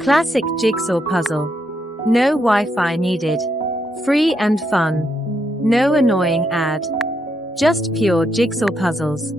Classic jigsaw puzzle. No Wi-Fi needed. Free and fun. No annoying ad. Just pure jigsaw puzzles.